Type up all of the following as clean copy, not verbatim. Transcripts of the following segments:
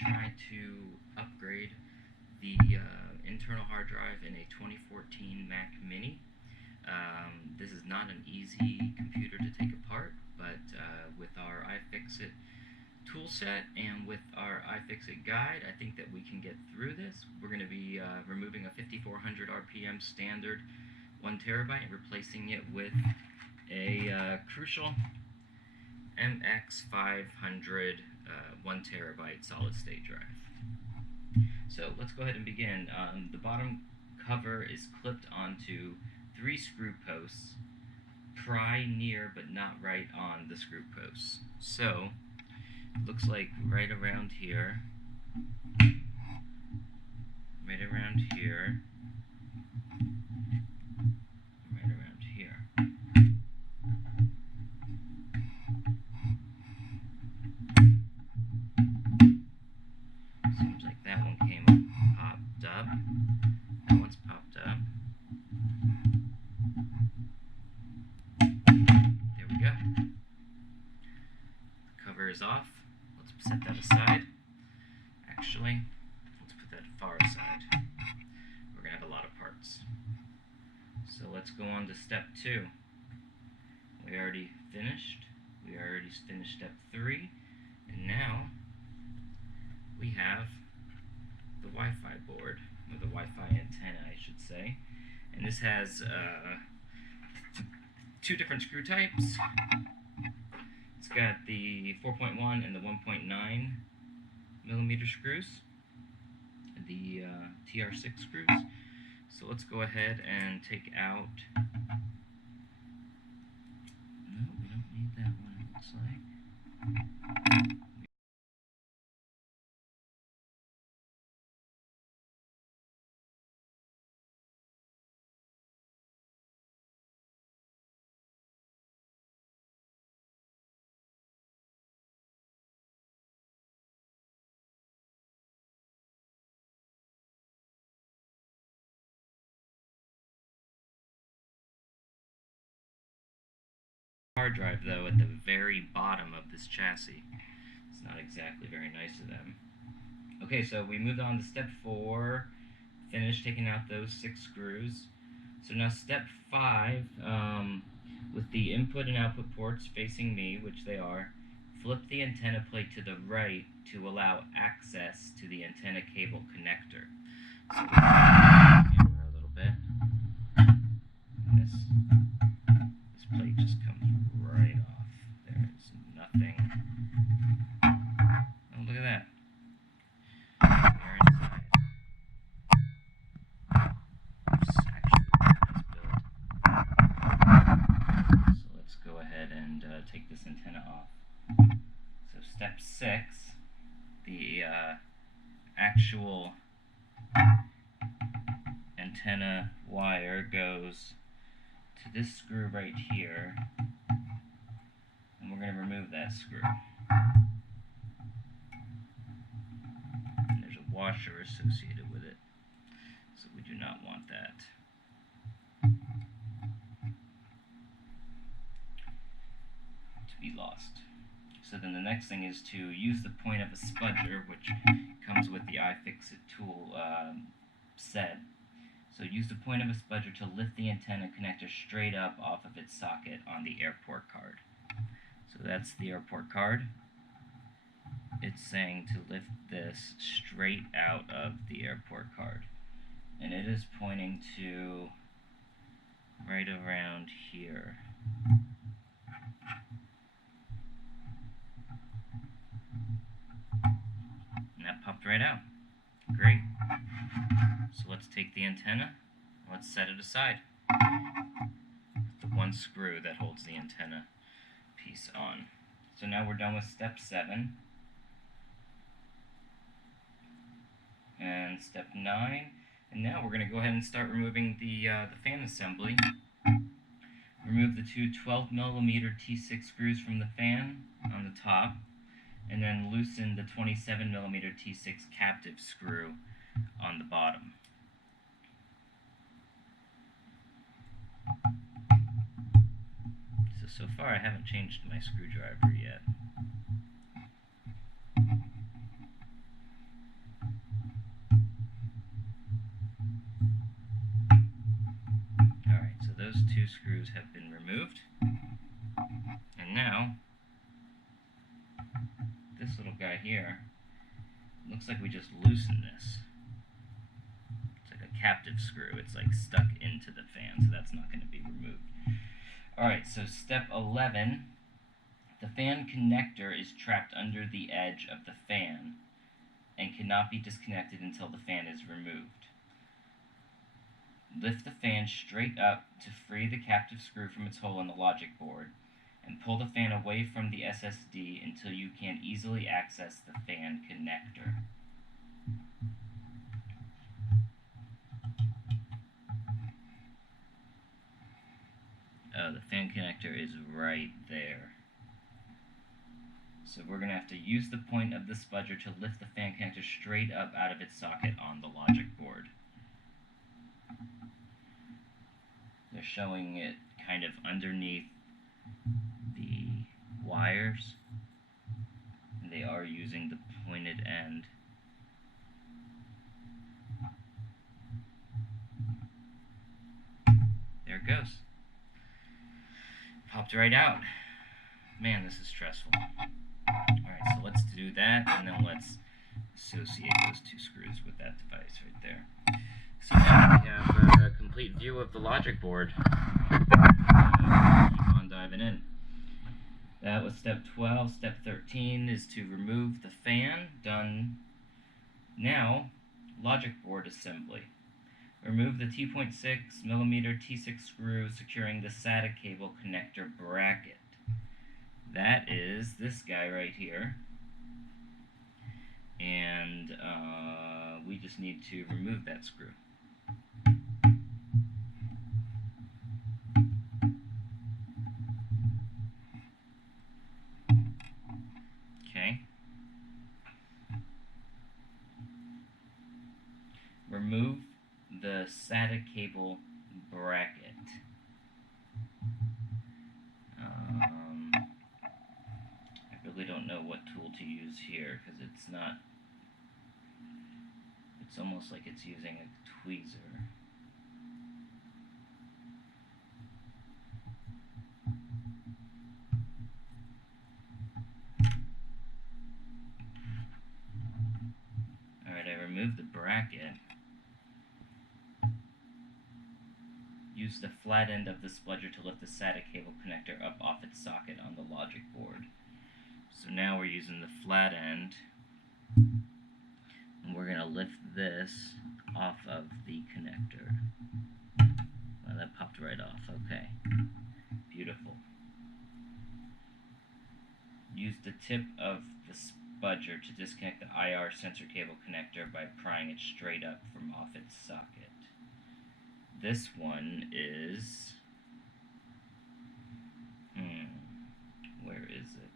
try to upgrade the internal hard drive in a 2014 Mac Mini. This is not an easy computer to take apart, but with our iFixit toolset and with our iFixit guide, I think that we can get through this. We're going to be removing a 5400 RPM standard 1 terabyte and replacing it with a Crucial MX500 1 terabyte solid state drive. So let's go ahead and begin. The bottom cover is clipped onto 3 screw posts, pry near but not right on the screw posts. So it looks like right around here, right around here, right around here. Seems like that one popped up. That one's popped up. There we go. The cover is off. Let's set that aside. Actually, let's put that far aside. We're going to have a lot of parts. So let's go on to step 2. We already finished. We already finished step 3. And now we have the Wi-Fi board, or the Wi-Fi antenna, I should say. And this has 2 different screw types. It's got the 4.1 and the 1.9 millimeter screws, the TR6 screws. So let's go ahead and take out. No, we don't need that one, it looks like. Hard drive, though, at the very bottom of this chassis. It's not exactly very nice of them. Okay, so we moved on to step 4, finished taking out those 6 screws. So now step 5, with the input and output ports facing me, which they are, flip the antenna plate to the right to allow access to the antenna cable connector. So we camera a little bit. This plate just comes right off. There's nothing. Oh, look at that. We're inside. It's actually a nice build. So let's go ahead and take this antenna off. So step 6, the actual antenna wire goes to this screw right here, and we're going to remove that screw. And there's a washer associated with it, so we do not want that. To be lost. So then the next thing is to use the point of a spudger, which comes with the iFixit tool set. So use the point of a spudger to lift the antenna connector straight up off of its socket on the airport card. So that's the airport card. It's saying to lift this straight out of the airport card. And it is pointing to right around here. And that popped right out. Great. So let's take the antenna, let's set it aside. The 1 screw that holds the antenna piece on. So now we're done with step 7. And step 9. And now we're going to go ahead and start removing the fan assembly. Remove the 2 12mm T6 screws from the fan on the top, and then loosen the 27mm T6 captive screw on the bottom. So far I haven't changed my screwdriver yet. little guy here, looks like we just loosen this. It's like a captive screw. It's like stuck into the fan, so that's not going to be removed. Alright, so step 11. The fan connector is trapped under the edge of the fan and cannot be disconnected until the fan is removed. Lift the fan straight up to free the captive screw from its hole in the logic board, and pull the fan away from the SSD until you can easily access the fan connector. Oh, the fan connector is right there. So we're going to have to use the point of the spudger to lift the fan connector straight up out of its socket on the logic board. They're showing it kind of underneath the wires, and they are using the pointed end. There it goes. Popped right out. Man, this is stressful. Alright, so let's do that, and then let's associate those two screws with that device right there. So now we have a complete view of the logic board. Keep on diving in. That was step 12. Step 13 is to remove the fan. Done. Now, logic board assembly. Remove the 2.6 millimeter T6 screw securing the SATA cable connector bracket. That is this guy right here. And we just need to remove that screw. Okay. Remove the SATA cable bracket. I really don't know what tool to use here because it's not. It's almost like it's using a tweezer. Alright, I removed the bracket. Use the flat end of the spudger to lift the SATA cable connector up off its socket on the logic board. So now we're using the flat end, and we're going to lift this off of the connector. Well, that popped right off. Okay. Beautiful. Use the tip of the spudger to disconnect the IR sensor cable connector by prying it straight up from off its socket. This one is... where is it?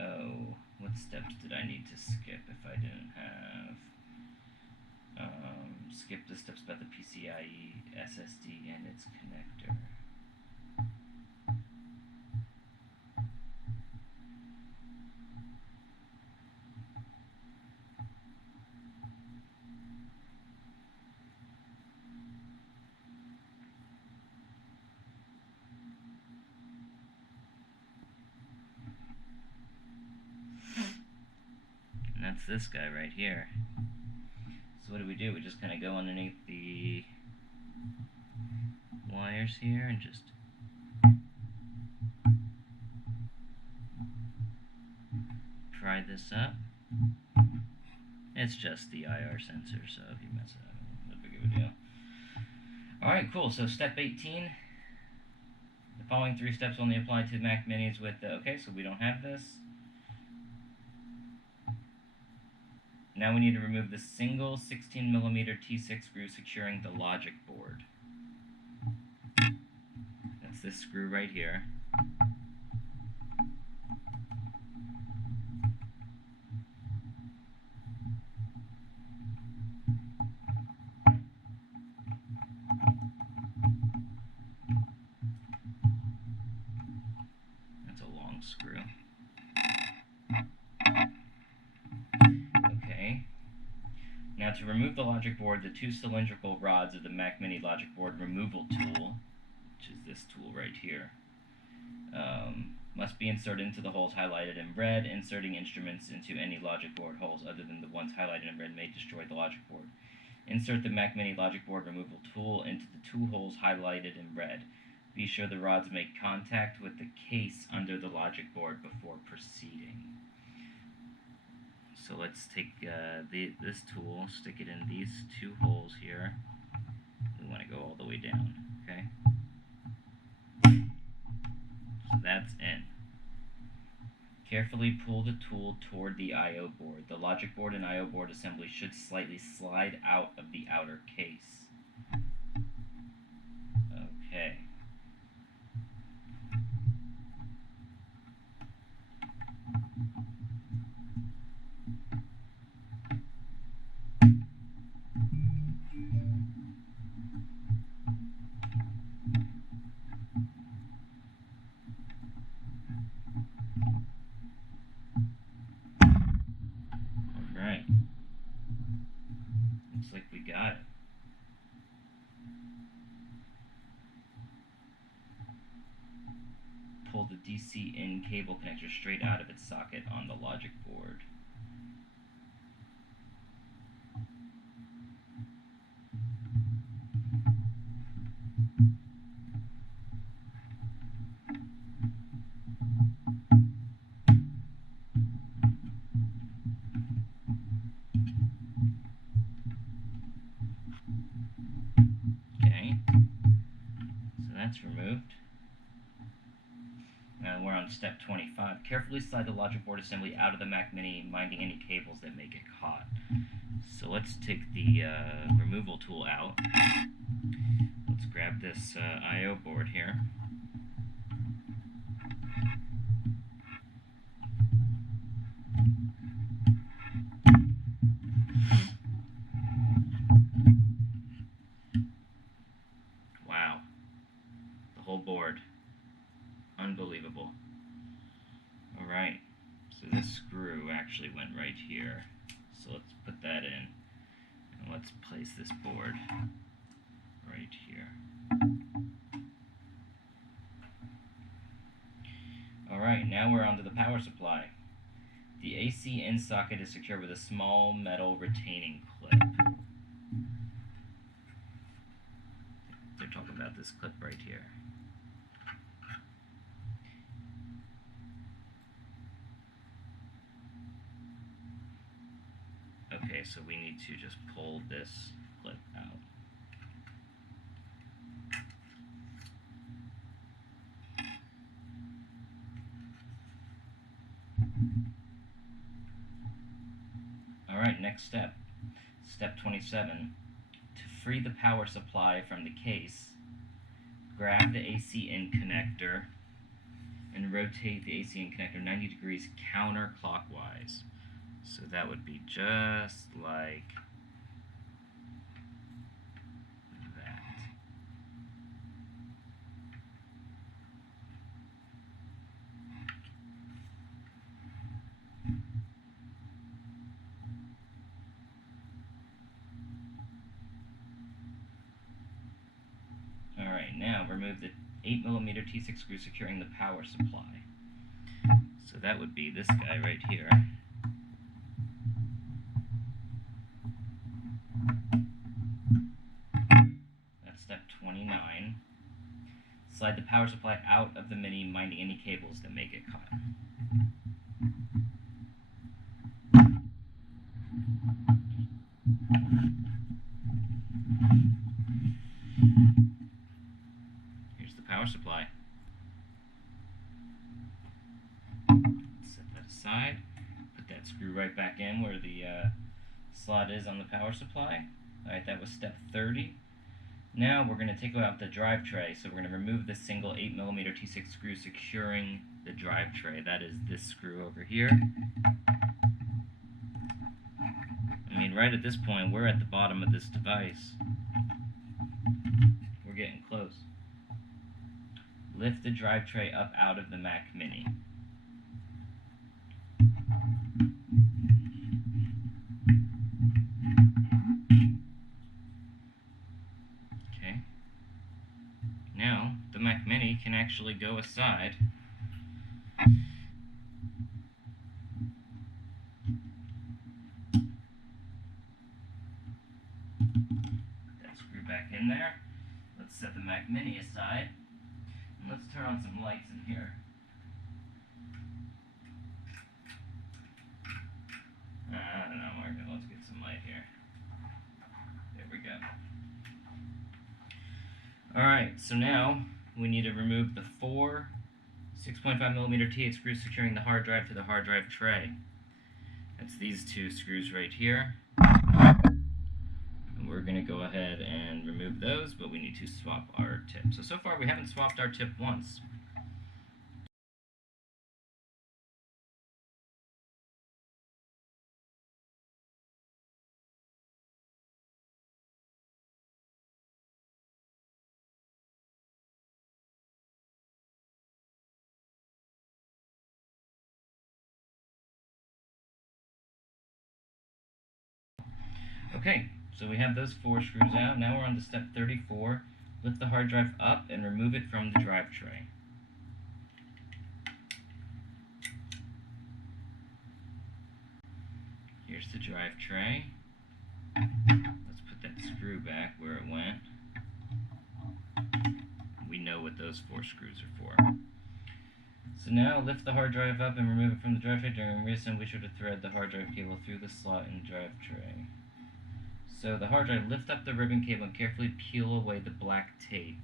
Oh, what steps did I need to skip if I didn't have? Skip the steps about the PCIe SSD and its connector. And that's this guy right here. So what do? We just kind of go underneath the wires here and just pry this up. It's just the IR sensor, so if you mess it up, not big of a deal. Alright, cool. So step 18. The following 3 steps only apply to Mac Minis with the... Okay, so we don't have this. Now we need to remove the single 16mm T6 screw securing the logic board. That's this screw right here. That's a long screw. Now to remove the logic board, the 2 cylindrical rods of the Mac Mini logic board removal tool, which is this tool right here, must be inserted into the holes highlighted in red. Inserting instruments into any logic board holes other than the ones highlighted in red may destroy the logic board. Insert the Mac Mini logic board removal tool into the two holes highlighted in red. Be sure the rods make contact with the case under the logic board before proceeding. So let's take this tool, stick it in these two holes here. We want to go all the way down, okay? So that's in. Carefully pull the tool toward the I/O board. The logic board and I/O board assembly should slightly slide out of the outer case. Okay. Alright. Looks like we got it. Pull the DC in cable connector straight out of its socket on the logic board. Okay, so that's removed. Now we're on step 25. Carefully slide the logic board assembly out of the Mac Mini, minding any cables that may get caught. So let's take the removal tool out. Let's grab this I/O board here. Wow. The whole board. Unbelievable. Alright, so this screw actually went right here. So let's put that in. And let's place this board right here. Alright, now we're onto the power supply. The AC in socket is secured with a small metal retaining clip. They're talking about this clip right here. Okay, so we need to just pull this clip out. Alright, next step. Step 27. To free the power supply from the case, grab the AC in connector and rotate the AC in connector 90 degrees counterclockwise. So that would be just like that. Alright, now remove the 8mm T6 screw securing the power supply. So that would be this guy right here. That's step 29. Slide the power supply out of the Mini, minding any cables that may get caught. Here's the power supply. Set that aside. Put that screw right back in where the slot is on the power supply. Alright, that was step 30. Now we're going to take out the drive tray. So we're going to remove the single 8mm T6 screw securing the drive tray. That is this screw over here. I mean, right at this point, we're at the bottom of this device. We're getting close. Lift the drive tray up out of the Mac Mini. Okay. Now, the Mac Mini can actually go aside in there. Let's set the Mac Mini aside, and let's turn on some lights in here. I don't know, Martin, let's get some light here. There we go. Alright, so now we need to remove the 4 6.5mm T8 screws securing the hard drive to the hard drive tray. That's these 2 screws right here. And we're going to go ahead and remove those, but we need to swap our tip. So far we haven't swapped our tip once. Okay, so we have those 4 screws out. Now we're on to step 34. Lift the hard drive up and remove it from the drive tray. Here's the drive tray. Let's put that screw back where it went. We know what those 4 screws are for. So now lift the hard drive up and remove it from the drive tray. During reassembly, be sure to thread the hard drive cable through the slot in the drive tray. So the hard drive, lift up the ribbon cable and carefully peel away the black tape.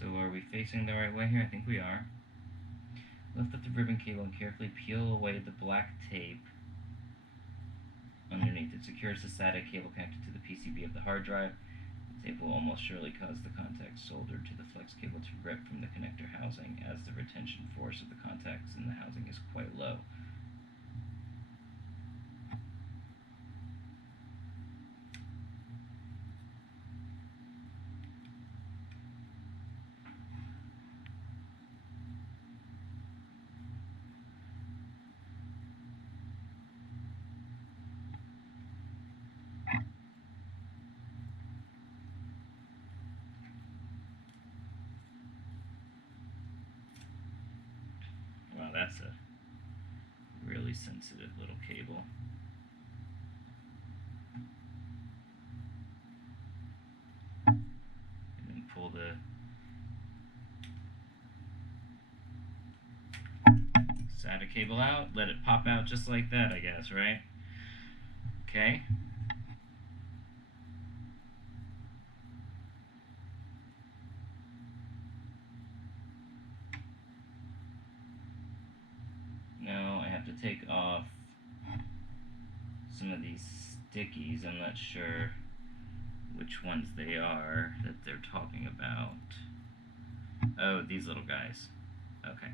So are we facing the right way here? I think we are. Lift up the ribbon cable and carefully peel away the black tape underneath. It secures the SATA cable connected to the PCB of the hard drive. The tape will almost surely cause the contact soldered to the flex cable to rip from the connector housing, as the retention force of the contacts in the housing is quite low. Wow, that's a really sensitive little cable. And then pull the SATA cable out, let it pop out just like that, I guess, right? Okay. Now I have to take off some of these stickies. I'm not sure which ones they are that they're talking about. Oh, these little guys. Okay.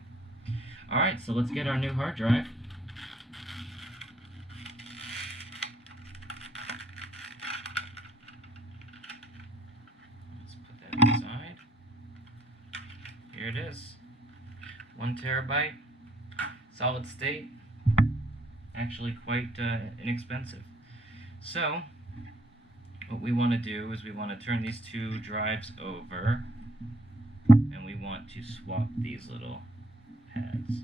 Alright, so let's get our new hard drive. Let's put that inside. Here it is. 1 terabyte. Solid state. Actually quite inexpensive. So, what we want to do is we want to turn these 2 drives over, and we want to swap these little pads.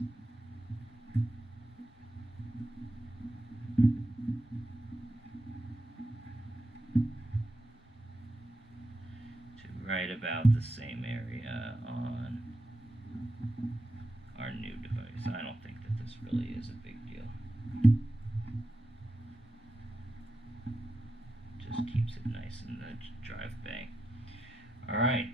To right about the same area on our new device. I don't think that this really is a big deal. Just keeps it nice in the drive bay. Alright,